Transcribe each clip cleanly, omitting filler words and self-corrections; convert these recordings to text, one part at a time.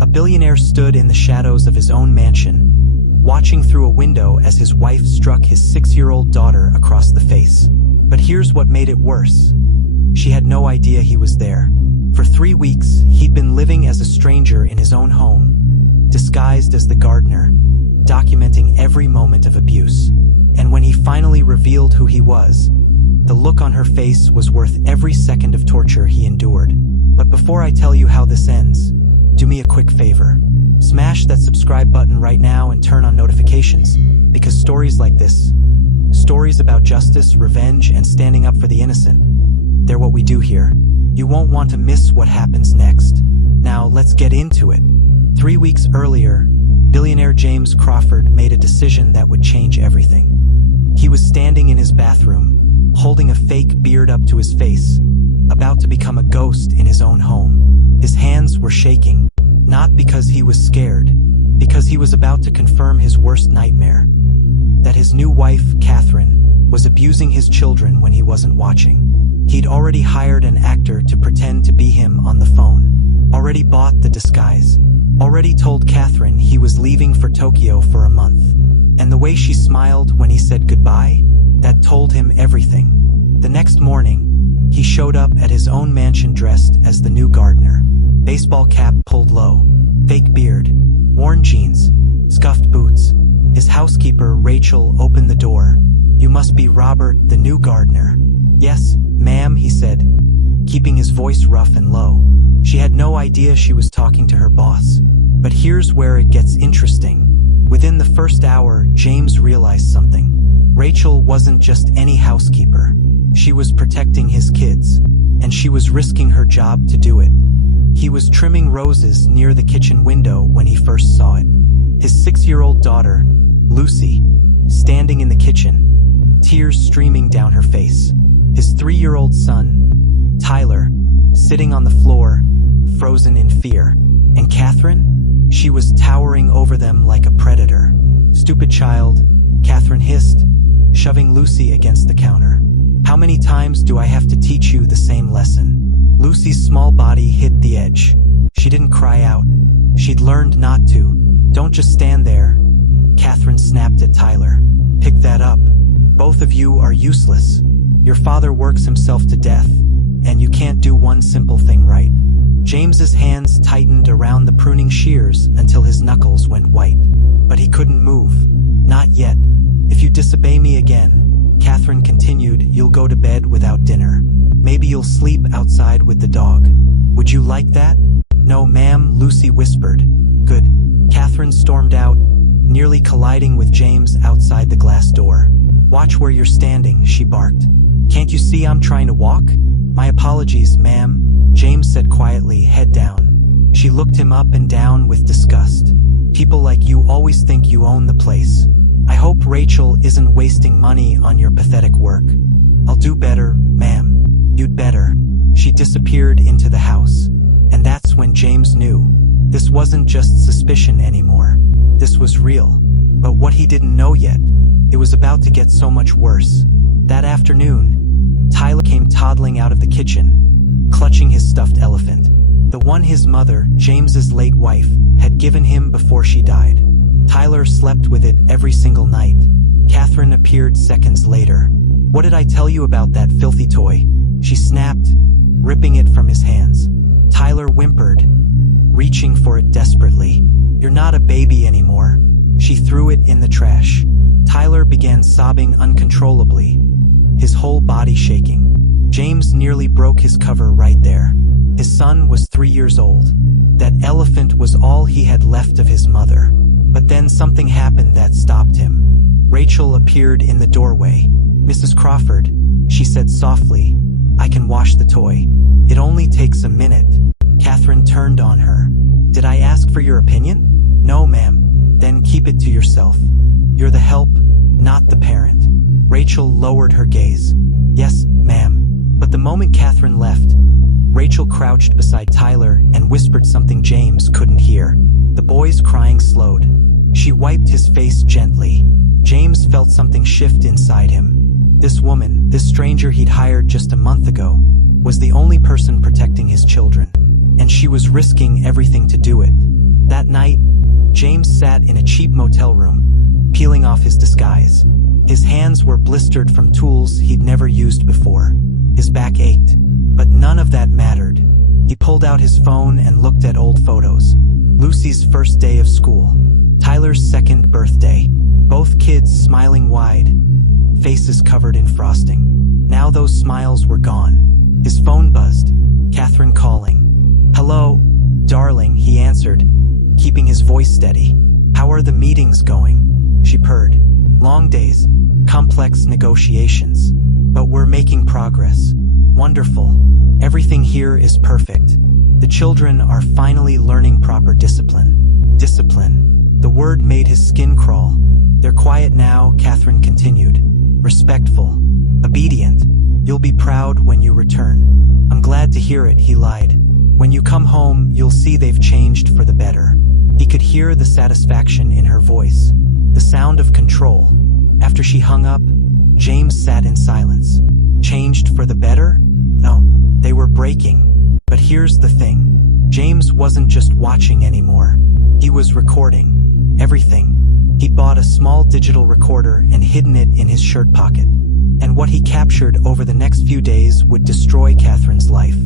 A billionaire stood in the shadows of his own mansion, watching through a window as his wife struck his 6-year-old daughter across the face. But here's what made it worse. She had no idea he was there. For 3 weeks, he'd been living as a stranger in his own home, disguised as the gardener, documenting every moment of abuse. And when he finally revealed who he was, the look on her face was worth every second of torture he endured. But before I tell you how this ends, do me a quick favor. Smash that subscribe button right now and turn on notifications, because stories like this, stories about justice, revenge, and standing up for the innocent, they're what we do here. You won't want to miss what happens next. Now, let's get into it. 3 weeks earlier, billionaire James Crawford made a decision that would change everything. He was standing in his bathroom, holding a fake beard up to his face, about to become a ghost in his own home. His hands were shaking, not because he was scared, because he was about to confirm his worst nightmare, that his new wife, Catherine, was abusing his children when he wasn't watching. He'd already hired an actor to pretend to be him on the phone, already bought the disguise, already told Catherine he was leaving for Tokyo for a month. And the way she smiled when he said goodbye, that told him everything. The next morning, he showed up at his own mansion dressed as the new gardener. Baseball cap pulled low, fake beard, worn jeans, scuffed boots. His housekeeper, Rachel, opened the door. "You must be Robert, the new gardener." "Yes, ma'am," he said, keeping his voice rough and low. She had no idea she was talking to her boss. But here's where it gets interesting. Within the first hour, James realized something. Rachel wasn't just any housekeeper. She was protecting his kids, and she was risking her job to do it. He was trimming roses near the kitchen window when he first saw it. His 6-year-old daughter, Lucy, standing in the kitchen, tears streaming down her face. His 3-year-old son, Tyler, sitting on the floor, frozen in fear. And Catherine? She was towering over them like a predator. "Stupid child," Catherine hissed, shoving Lucy against the counter. "How many times do I have to teach you the same lesson?" Lucy's small body hit the edge. She didn't cry out. She'd learned not to. "Don't just stand there," Catherine snapped at Tyler. "Pick that up. Both of you are useless. Your father works himself to death, and you can't do one simple thing right." James's hands tightened around the pruning shears until his knuckles went white. But he couldn't move. "Not yet. If you disobey me again," Catherine continued, "you'll go to bed without dinner. Maybe you'll sleep outside with the dog. Would you like that?" "No, ma'am," Lucy whispered. "Good." Catherine stormed out, nearly colliding with James outside the glass door. "Watch where you're standing," she barked. "Can't you see I'm trying to walk?" "My apologies, ma'am," James said quietly, head down. She looked him up and down with disgust. "People like you always think you own the place. I hope Rachel isn't wasting money on your pathetic work." "I'll do better, ma'am." "You'd better." She disappeared into the house. And that's when James knew. This wasn't just suspicion anymore. This was real. But what he didn't know yet, it was about to get so much worse. That afternoon, Tyler came toddling out of the kitchen, clutching his stuffed elephant. The one his mother, James's late wife, had given him before she died. Tyler slept with it every single night. Catherine appeared seconds later. "What did I tell you about that filthy toy?" she snapped, ripping it from his hands. Tyler whimpered, reaching for it desperately. "You're not a baby anymore." She threw it in the trash. Tyler began sobbing uncontrollably, his whole body shaking. James nearly broke his cover right there. His son was 3 years old. That elephant was all he had left of his mother. But then something happened that stopped him. Rachel appeared in the doorway. "Mrs. Crawford," she said softly, "I can wash the toy. It only takes a minute." Catherine turned on her. "Did I ask for your opinion?" "No, ma'am." "Then keep it to yourself. You're the help, not the parent." Rachel lowered her gaze. "Yes, ma'am." But the moment Catherine left, Rachel crouched beside Tyler and whispered something James couldn't hear. The boy's crying slowed. She wiped his face gently. James felt something shift inside him. This woman, this stranger he'd hired just a month ago, was the only person protecting his children. And she was risking everything to do it. James sat in a cheap motel room, peeling off his disguise. His hands were blistered from tools he'd never used before. His back ached, but none of that mattered. He pulled out his phone and looked at old photos. Lucy's first day of school, Tyler's second birthday, both kids smiling wide, faces covered in frosting. Now those smiles were gone. His phone buzzed. Catherine calling. "Hello, darling," he answered, keeping his voice steady. "How are the meetings going?" She purred. "Long days, complex negotiations. But we're making progress. Wonderful. Everything here is perfect. The children are finally learning proper discipline." Discipline. The word made his skin crawl. "They're quiet now," Catherine continued. "Respectful. Obedient. You'll be proud when you return." "I'm glad to hear it," he lied. "When you come home, you'll see they've changed for the better." He could hear the satisfaction in her voice, the sound of control. After she hung up, James sat in silence. Changed for the better? No, they were breaking. But here's the thing. James wasn't just watching anymore. He was recording. Everything. He'd bought a small digital recorder and hidden it in his shirt pocket. And what he captured over the next few days would destroy Catherine's life.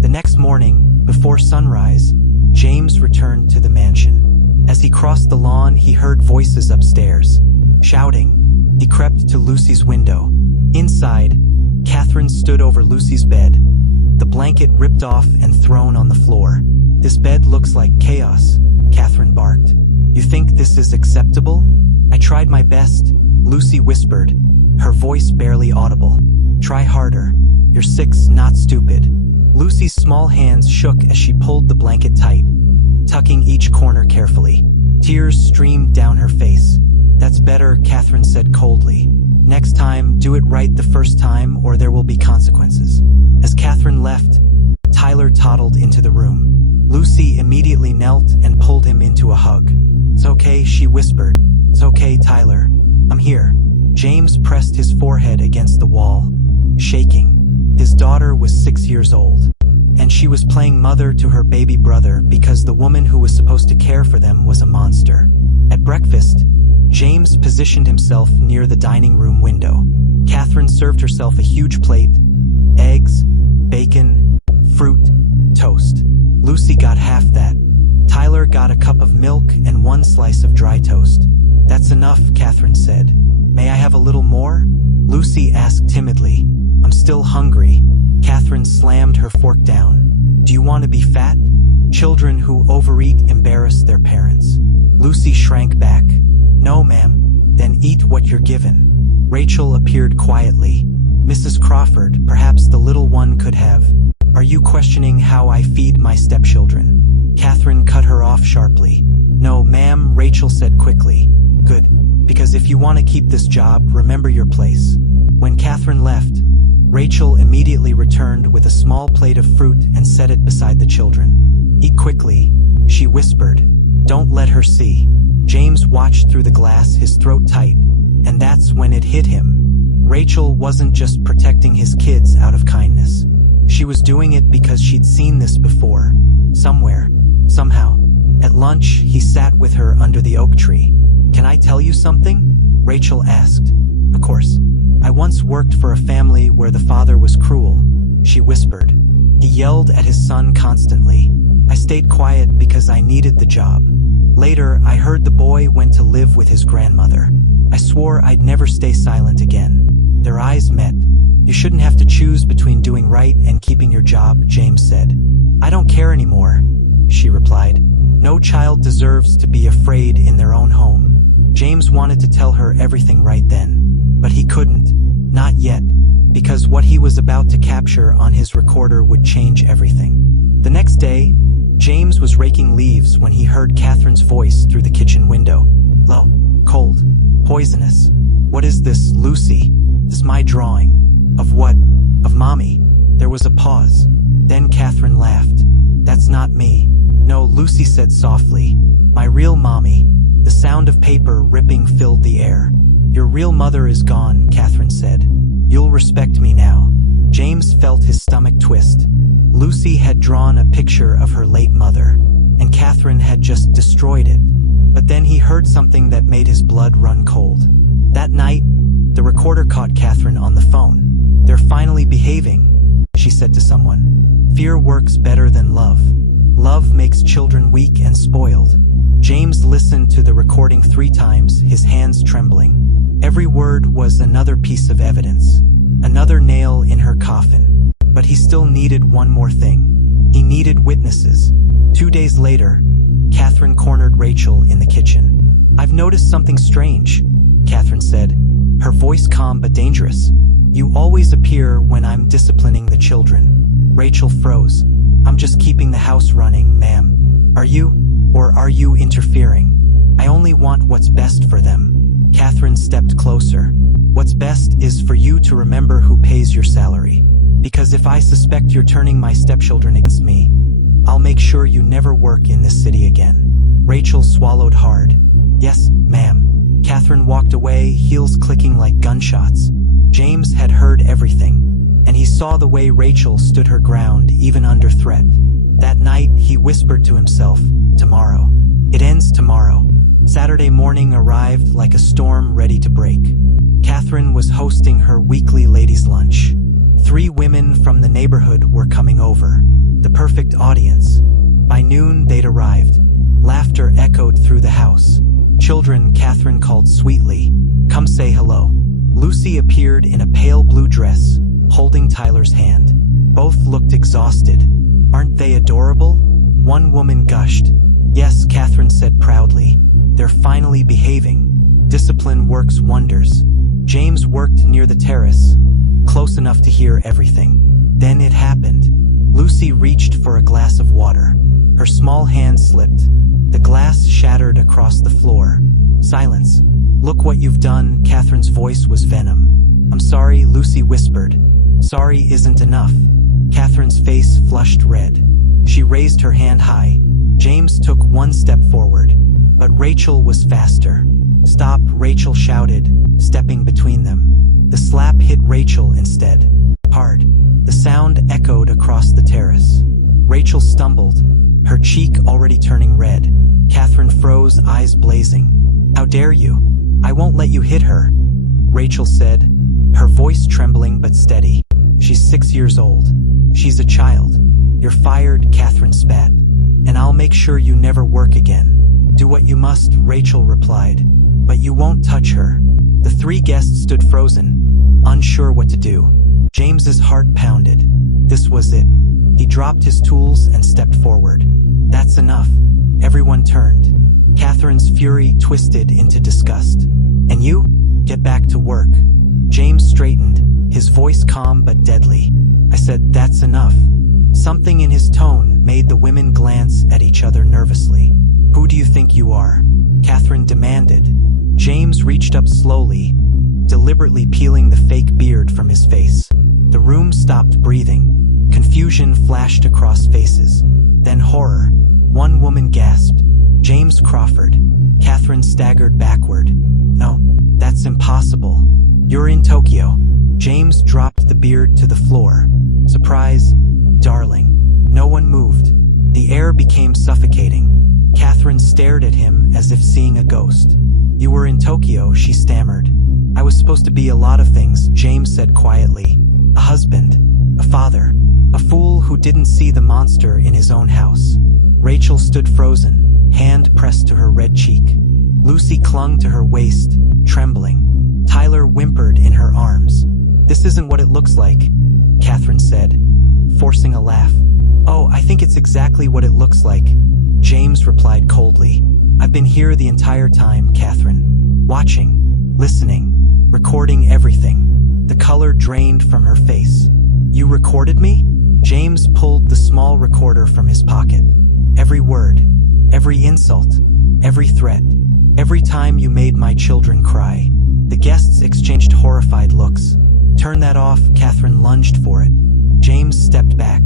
The next morning, before sunrise, James returned to the mansion. As he crossed the lawn, he heard voices upstairs, shouting. He crept to Lucy's window. Inside, Catherine stood over Lucy's bed, the blanket ripped off and thrown on the floor. "This bed looks like chaos," Catherine barked. "You think this is acceptable?" "I tried my best," Lucy whispered, her voice barely audible. "Try harder. You're 6, not stupid." Lucy's small hands shook as she pulled the blanket tight, tucking each corner carefully. Tears streamed down her face. "That's better," Catherine said coldly. "Next time, do it right the first time or there will be consequences." As Catherine left, Tyler toddled into the room. Lucy immediately knelt and pulled him into a hug. "It's okay," she whispered. "It's okay, Tyler. I'm here." James pressed his forehead against the wall, shaking. His daughter was 6 years old, and she was playing mother to her baby brother because the woman who was supposed to care for them was a monster. At breakfast, James positioned himself near the dining room window. Catherine served herself a huge plate: eggs, bacon, fruit, toast. Lucy got half that. Tyler got a cup of milk and 1 slice of dry toast. "That's enough," Catherine said. "May I have a little more?" Lucy asked timidly. "I'm still hungry." Catherine slammed her fork down. "Do you want to be fat?" Children who overeat embarrass their parents. Lucy shrank back. "No, ma'am." "Then eat what you're given." Rachel appeared quietly. "Mrs. Crawford, perhaps the little one could have." "Are you questioning how I feed my stepchildren?" Catherine cut her off sharply. "No, ma'am," Rachel said quickly. "Good. Because if you want to keep this job, remember your place." When Catherine left, Rachel immediately returned with a small plate of fruit and set it beside the children. "Eat quickly," she whispered. "Don't let her see." James watched through the glass, his throat tight, and that's when it hit him. Rachel wasn't just protecting his kids out of kindness. She was doing it because she'd seen this before. Somewhere. Somehow. At lunch, he sat with her under the oak tree. "Can I tell you something?" Rachel asked. "Of course." "I once worked for a family where the father was cruel," she whispered. "He yelled at his son constantly. I stayed quiet because I needed the job. Later, I heard the boy went to live with his grandmother. I swore I'd never stay silent again." Their eyes met. "You shouldn't have to choose between doing right and keeping your job," James said. "I don't care anymore," she replied. "No child deserves to be afraid in their own home." James wanted to tell her everything right then, but he couldn't. Not yet, because what he was about to capture on his recorder would change everything. The next day, James was raking leaves when he heard Catherine's voice through the kitchen window. "Low, cold, poisonous. What is this, Lucy? This my drawing." "Of what?" "Of Mommy." There was a pause. Then Catherine laughed. "That's not me." "No," Lucy said softly. "My real mommy." The sound of paper ripping filled the air. "Your real mother is gone," Catherine said. "You'll respect me now." James felt his stomach twist. Lucy had drawn a picture of her late mother, and Catherine had just destroyed it. But heard something that made his blood run cold. That night, the recorder caught Catherine on the phone. "They're finally behaving," she said to someone. "Fear works better than love. Love makes children weak and spoiled." James listened to the recording 3 times, his hands trembling. Every word was another piece of evidence, another nail in her coffin. But he still needed one more thing. He needed witnesses. 2 days later, Catherine cornered Rachel in the kitchen. "I've noticed something strange," Catherine said, her voice calm but dangerous. "You always appear when I'm disciplining the children." Rachel froze. "I'm just keeping the house running, ma'am." "Are you? Or are you interfering?" "I only want what's best for them." Catherine stepped closer. "What's best is for you to remember who pays your salary. Because if I suspect you're turning my stepchildren against me, I'll make sure you never work in this city again." Rachel swallowed hard. "Yes, ma'am." Catherine walked away, heels clicking like gunshots. James had heard everything, and he saw the way Rachel stood her ground even under threat. That night, he whispered to himself, "Tomorrow. It ends tomorrow." Saturday morning arrived like a storm ready to break. Catherine was hosting her weekly ladies' lunch. 3 women from the neighborhood were coming over. The perfect audience. By noon, they'd arrived. Laughter echoed through the house. Children Catherine called sweetly, "Come say hello." Lucy appeared in a pale blue dress, holding Tyler's hand. Both looked exhausted. "Aren't they adorable?" One woman gushed. "Yes," Catherine said proudly. "They're finally behaving. Discipline works wonders." James worked near the terrace, close enough to hear everything. Then it happened. Lucy reached for a glass of water. Her small hand slipped. The glass shattered across the floor. Silence. "Look what you've done," Catherine's voice was venom. "I'm sorry," Lucy whispered. "Sorry isn't enough." Catherine's face flushed red. She raised her hand high. James took 1 step forward, but Rachel was faster. "Stop," Rachel shouted, stepping between them. The slap hit Rachel instead. Hard. The sound echoed across the terrace. Rachel stumbled, her cheek already turning red. Catherine froze, eyes blazing. "How dare you? I won't let you hit her," Rachel said, her voice trembling but steady. "She's 6 years old. She's a child." "You're fired," Catherine spat. "And I'll make sure you never work again." "Do what you must," Rachel replied. "But you won't touch her." The 3 guests stood frozen, unsure what to do. James's heart pounded. This was it. He dropped his tools and stepped forward. "That's enough." Everyone turned. Catherine's fury twisted into disgust. "And you? Get back to work." James straightened, his voice calm but deadly. "I said that's enough." Something in his tone made the women glance at each other nervously. "Who do you think you are?" Catherine demanded. James reached up slowly, deliberately peeling the fake beard from his face. The room stopped breathing. Confusion flashed across faces. Then horror. One woman gasped, "James Crawford." Catherine staggered backward. "No, that's impossible. You're in Tokyo." James dropped the beard to the floor. "Surprise, darling." No one moved. The air became suffocating. Catherine stared at him as if seeing a ghost. "You were in Tokyo," she stammered. "I was supposed to be a lot of things," James said quietly. "A husband, a father, a fool who didn't see the monster in his own house." Rachel stood frozen, hand pressed to her red cheek. Lucy clung to her waist, trembling. Tyler whimpered in her arms. "This isn't what it looks like," Catherine said, forcing a laugh. "Oh, I think it's exactly what it looks like," James replied coldly. "I've been here the entire time, Catherine. Watching, listening, recording everything." The color drained from her face. "You recorded me?" James pulled the small recorder from his pocket. "Every word, every insult, every threat, every time you made my children cry." The guests exchanged horrified looks. "Turn that off," Catherine lunged for it. James stepped back.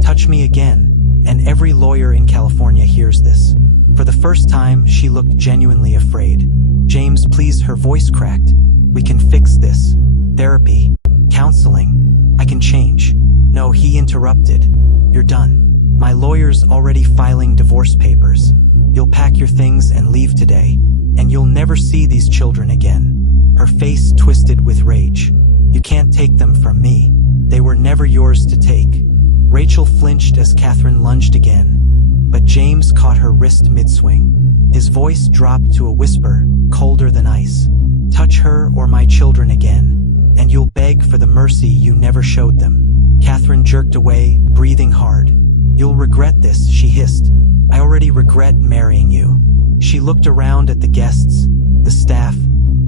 "Touch me again, and every lawyer in California hears this." For the first time, she looked genuinely afraid. "James, please," her voice cracked. "We can fix this. Therapy, counseling. I can change." "No," he interrupted. "You're done. My lawyer's already filing divorce papers. You'll pack your things and leave today." and you'll never see these children again." Her face twisted with rage. "You can't take them from me. They were never yours to take." Rachel flinched as Catherine lunged again, but James caught her wrist mid-swing. His voice dropped to a whisper, colder than ice. "Touch her or my children again, and you'll beg for the mercy you never showed them." Catherine jerked away, breathing hard. "You'll regret this," she hissed. "I already regret marrying you." She looked around at the guests, the staff,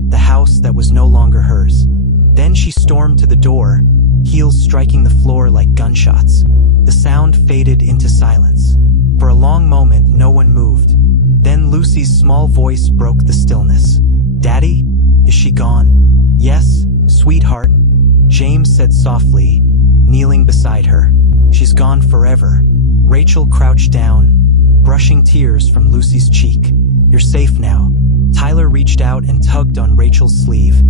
the house that was no longer hers. Then she stormed to the door, heels striking the floor like gunshots. The sound faded into silence. For a long moment, no one moved. Then Lucy's small voice broke the stillness. "Daddy? Is she gone?" "Yes, sweetheart," James said softly, kneeling beside her. "She's gone forever." Rachel crouched down, brushing tears from Lucy's cheek. "You're safe now." Tyler reached out and tugged on Rachel's sleeve,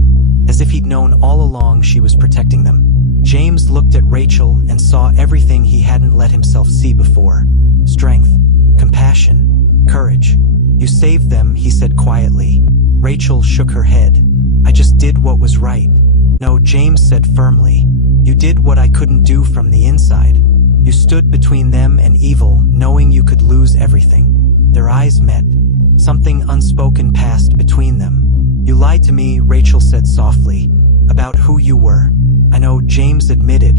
as if he'd known all along she was protecting them. James looked at Rachel and saw everything he hadn't let himself see before. Strength, compassion, courage. "You saved them," he said quietly. Rachel shook her head. "I just did what was right." "No," James said firmly. "You did what I couldn't do from the inside. You stood between them and evil, knowing you could lose everything." Their eyes met. Something unspoken passed between them. "You lied to me," Rachel said softly, "about who you were." "I know," James admitted,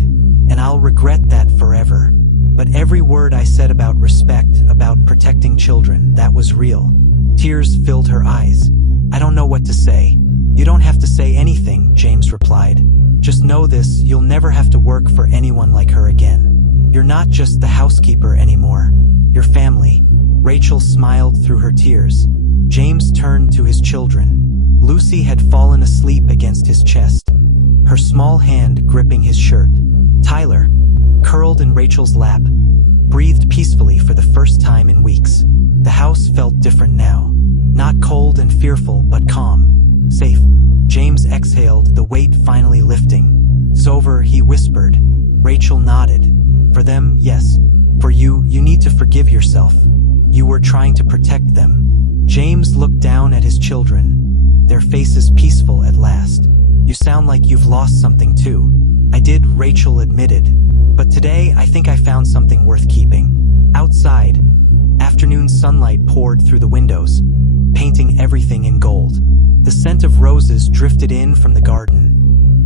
"and I'll regret that forever. But every word I said about respect, about protecting children, that was real." Tears filled her eyes. "I don't know what to say." "You don't have to say anything," James replied. "Just know this, you'll never have to work for anyone like her again. You're not just the housekeeper anymore. You're family." Rachel smiled through her tears. James turned to his children. Lucy had fallen asleep against his chest, her small hand gripping his shirt. Tyler, curled in Rachel's lap, breathed peacefully for the first time in weeks. The house felt different now. Not cold and fearful, but calm. Safe. James exhaled, the weight finally lifting. "It's over," he whispered. Rachel nodded. "For them, yes. For you, you need to forgive yourself. You were trying to protect them." James looked down at his children, their faces peaceful at last. "You sound like you've lost something too." "I did," Rachel admitted. "But today I think I found something worth keeping." Outside, afternoon sunlight poured through the windows, painting everything in gold. The scent of roses drifted in from the garden,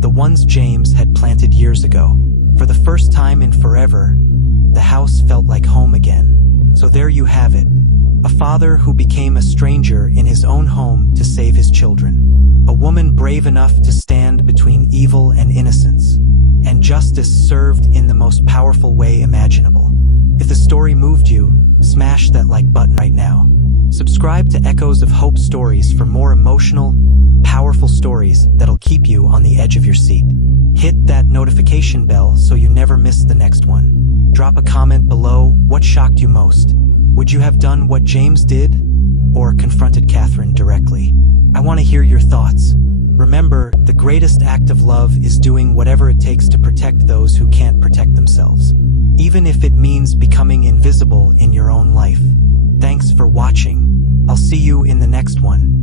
the ones James had planted years ago. For the first time in forever, the house felt like home again. So there you have it. A father who became a stranger in his own home to save his children. A woman brave enough to stand between evil and innocence. And justice served in the most powerful way imaginable. If the story moved you, smash that like button right now. Subscribe to Echoes of Hope Stories for more emotional, powerful stories that'll keep you on the edge of your seat. Hit that notification bell so you never miss the next one. Drop a comment below. What shocked you most? Would you have done what James did? Or confronted Catherine directly? I want to hear your thoughts. Remember, the greatest act of love is doing whatever it takes to protect those who can't protect themselves. Even if it means becoming invisible in your own life. Thanks for watching. I'll see you in the next one.